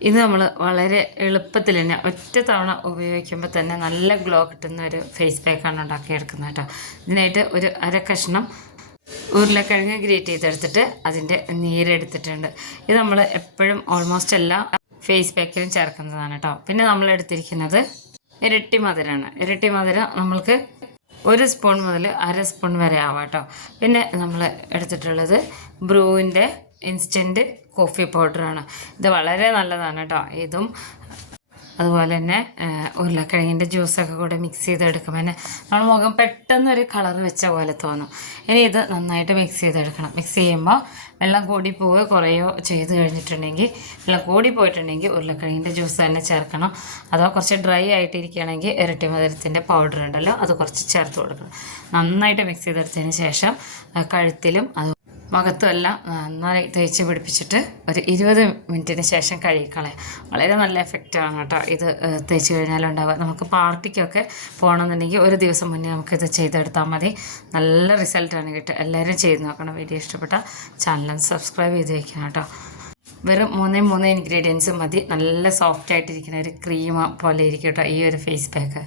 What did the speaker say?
ഇത് നമ്മൾ വളരെ എളുപ്പത്തിൽ തന്നെ ഒറ്റ തവണ ഉപയോഗിക്കുമ്പോൾ തന്നെ നല്ല ഗ്ലോ കിട്ടുന്ന ഒരു ഫേസ് പാക്കാണ് ഉണ്ടാക്കിയെടുക്കുന്നത് കേട്ടോ ഇതിനായിട്ട് ഒരു അര കഷ്ണം ഉരുളക്കിഴങ്ങ് ഗ്രേറ്റ് ചെയ്തെടുത്തിട്ട് അതിന്റെ നീരെടുത്തിട്ടുണ്ട് ഇത് നമ്മൾ എപ്പോഴും ഓൾമോസ്റ്റ് എല്ലാ ഫേസ് പാക്കിലും ചേർക്കുന്നതാണ് കേട്ടോ പിന്നെ നമ്മൾ എടുത്തിരിക്കുന്നത് ഇരട്ടി മധുരമാണ് ഇരട്ടി മധുരം നമ്മൾക്ക് ഒരു സ്പൂൺ മുതൽ അര സ്പൂൺ വരെ ആവാം കേട്ടോ പിന്നെ നമ്മൾ എടുത്തിട്ടുള്ളത് ബ്രൂവിന്റെ ഇൻസ്റ്റന്റ് കോഫി പൗഡറാണ് ഇത് വളരെ നല്ലതാണ് കേട്ടോ ഇതും അതുപോലെ തന്നെ ഉരുളക്കിഴങ്ങിന്റെ ജ്യൂസൊക്കെ കൂടെ മിക്സ് ചെയ്തെടുക്കുമ്പോൾ തന്നെ നമ്മൾ മുഖം പെട്ടെന്ന് ഒരു കളർ വെച്ച പോലെ തോന്നും. ഇനി ഇത് നന്നായിട്ട് മിക്സ് ചെയ്തെടുക്കണം. മിക്സ് ചെയ്യുമ്പോൾ വെള്ളം കൂടി പോവുക കുറയോ ചെയ്ത് കഴിഞ്ഞിട്ടുണ്ടെങ്കിൽ വെള്ളം കൂടി പോയിട്ടുണ്ടെങ്കിൽ ഉരുളക്കിഴങ്ങിന്റെ ജ്യൂസ് തന്നെ ചേർക്കണം. അഥവാ കുറച്ച് ഡ്രൈ ആയിട്ടിരിക്കുകയാണെങ്കിൽ ഇരട്ടി മധുരത്തിന്റെ പൗഡർ ഉണ്ടല്ലോ അത് കുറച്ച് ചേർത്ത് കൊടുക്കണം. നന്നായിട്ട് മിക്സ് ചെയ്തെടുത്തതിന് ശേഷം കഴുത്തിലും അത് മുഖത്തും എല്ലാം നന്നായി തേച്ച് പിടിപ്പിച്ചിട്ട് ഒരു ഇരുപത് മിനിറ്റിന് ശേഷം കഴുകിക്കളയാം. വളരെ നല്ല എഫക്റ്റാണ് കേട്ടോ ഇത് തേച്ച് കഴിഞ്ഞാലുണ്ടാവുക. നമുക്ക് പാർട്ടിക്കൊക്കെ പോകണമെന്നുണ്ടെങ്കിൽ ഒരു ദിവസം മുന്നേ നമുക്കിത് ചെയ്തെടുത്താൽ മതി. നല്ല റിസൾട്ടാണ് കിട്ടുക. എല്ലാവരും ചെയ്ത് നോക്കണം. വീഡിയോ ഇഷ്ടപ്പെട്ട ചാനൽ സബ്സ്ക്രൈബ് ചെയ്ത് വയ്ക്കണം കേട്ടോ. വെറും മൂന്നേ മൂന്ന് ഇൻഗ്രീഡിയൻസ് മതി. നല്ല സോഫ്റ്റ് ആയിട്ടിരിക്കുന്ന ഒരു ക്രീമ പോലെ ഇരിക്കും കേട്ടോ ഈ ഒരു ഫേസ് പാക്ക്